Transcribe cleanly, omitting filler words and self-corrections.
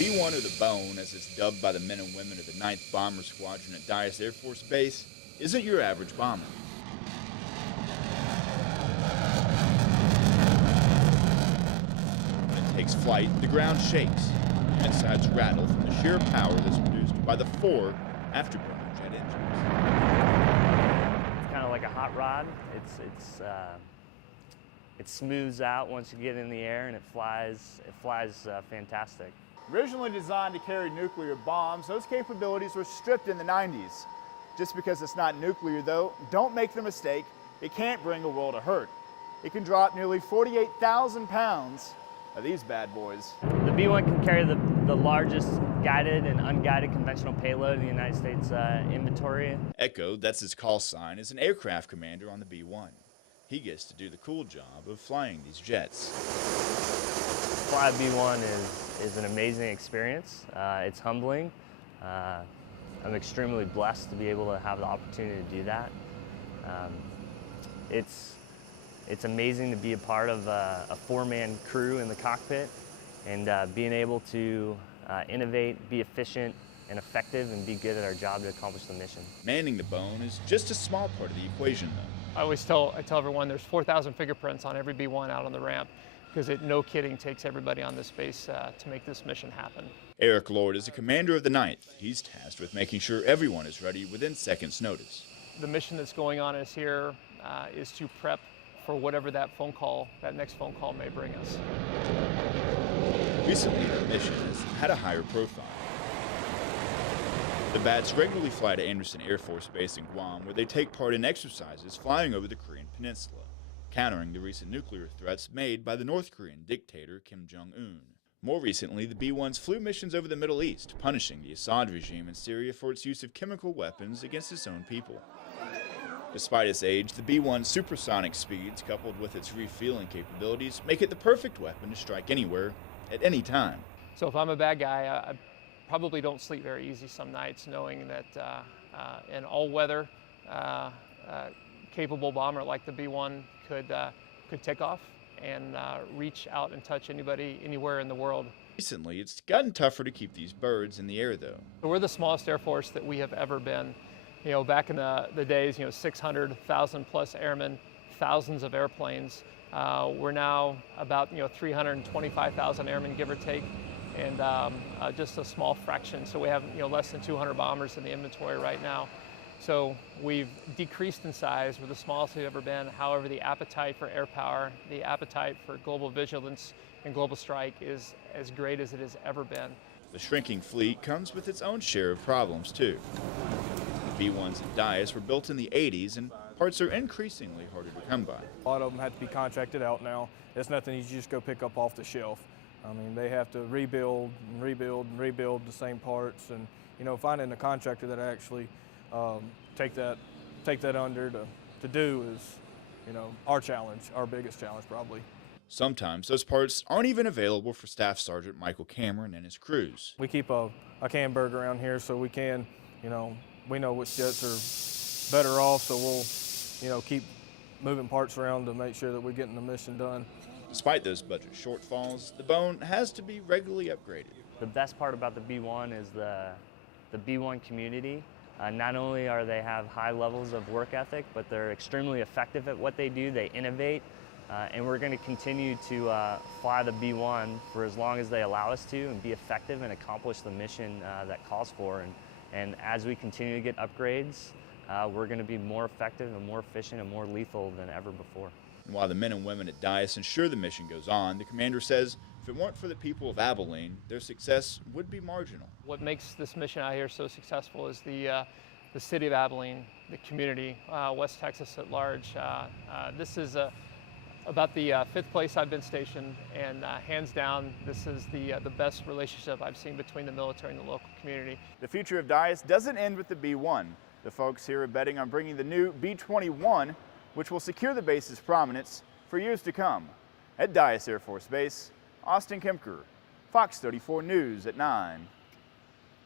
B-1, or the Bone, as it's dubbed by the men and women of the 9th Bomber Squadron at Dyess Air Force Base, isn't your average bomber. When it takes flight, the ground shakes, and insides rattle from the sheer power that's produced by the 4 afterburner jet engines. It's kind of like a hot rod. It smooths out once you get in the air, and it flies fantastic. Originally designed to carry nuclear bombs, those capabilities were stripped in the 90s. Just because it's not nuclear though, don't make the mistake, it can't bring a world of hurt. It can drop nearly 48,000 pounds of these bad boys. The B-1 can carry the largest guided and unguided conventional payload in the United States inventory. Echo, that's his call sign, is an aircraft commander on the B-1. He gets to do the cool job of flying these jets. Fly a B-1 is an amazing experience. It's humbling. I'm extremely blessed to be able to have the opportunity to do that. It's amazing to be a part of a 4-man crew in the cockpit, and being able to innovate, be efficient and effective, and be good at our job to accomplish the mission. Manning the Bone is just a small part of the equation though. I tell everyone there's 4,000 fingerprints on every B-1 out on the ramp, because it, no kidding, takes everybody on this base to make this mission happen. Eric Lord is the commander of the 9th. He's tasked with making sure everyone is ready within seconds' notice. The mission that's going on is here is to prep for whatever that next phone call may bring us. Recently, the mission has had a higher profile. The Bats regularly fly to Anderson Air Force Base in Guam, where they take part in exercises flying over the Korean Peninsula, countering the recent nuclear threats made by the North Korean dictator Kim Jong-un. More recently, the B-1s flew missions over the Middle East, punishing the Assad regime in Syria for its use of chemical weapons against its own people. Despite its age, the B-1's supersonic speeds, coupled with its refueling capabilities, make it the perfect weapon to strike anywhere, at any time. So if I'm a bad guy, I probably don't sleep very easy some nights, knowing that an all-weather capable bomber like the B-1 could take off and reach out and touch anybody anywhere in the world. Recently, it's gotten tougher to keep these birds in the air though. We're the smallest Air Force that we have ever been. You know, back in the days, 600,000 plus airmen, thousands of airplanes. We're now about 325,000 airmen, give or take, and just a small fraction. So we have less than 200 bombers in the inventory right now. So we've decreased in size. We're the smallest we've ever been. However, the appetite for air power, the appetite for global vigilance and global strike is as great as it has ever been. The shrinking fleet comes with its own share of problems too. The B-1s and Dyess were built in the 80s, and parts are increasingly harder to come by. A lot of them have to be contracted out now. It's nothing you just go pick up off the shelf. I mean, they have to rebuild and rebuild and rebuild the same parts, and finding a contractor that actually take that under to do is our challenge, our biggest challenge probably. Sometimes those parts aren't even available for Staff Sergeant Michael Cameron and his crews. We keep a Camberg around here so we can, we know which jets are better off, so we'll keep moving parts around to make sure that we're getting the mission done. Despite those budget shortfalls, the Bone has to be regularly upgraded. The best part about the B-1 is the B-1 community. Not only are they have high levels of work ethic, but they're extremely effective at what they do. They innovate, and we're going to continue to fly the B-1 for as long as they allow us to, and be effective and accomplish the mission that calls for. And as we continue to get upgrades, we're going to be more effective and more efficient and more lethal than ever before. And while the men and women at Dyess ensure the mission goes on, the commander says if it weren't for the people of Abilene, their success would be marginal. What makes this mission out here so successful is the city of Abilene, the community, West Texas at large. This is about the 5th place I've been stationed, and hands down, this is the best relationship I've seen between the military and the local community. The future of Dyess doesn't end with the B-1. The folks here are betting on bringing the new B-21, which will secure the base's prominence for years to come. At Dyess Air Force Base, Austin Kemker, Fox 34 News at 9.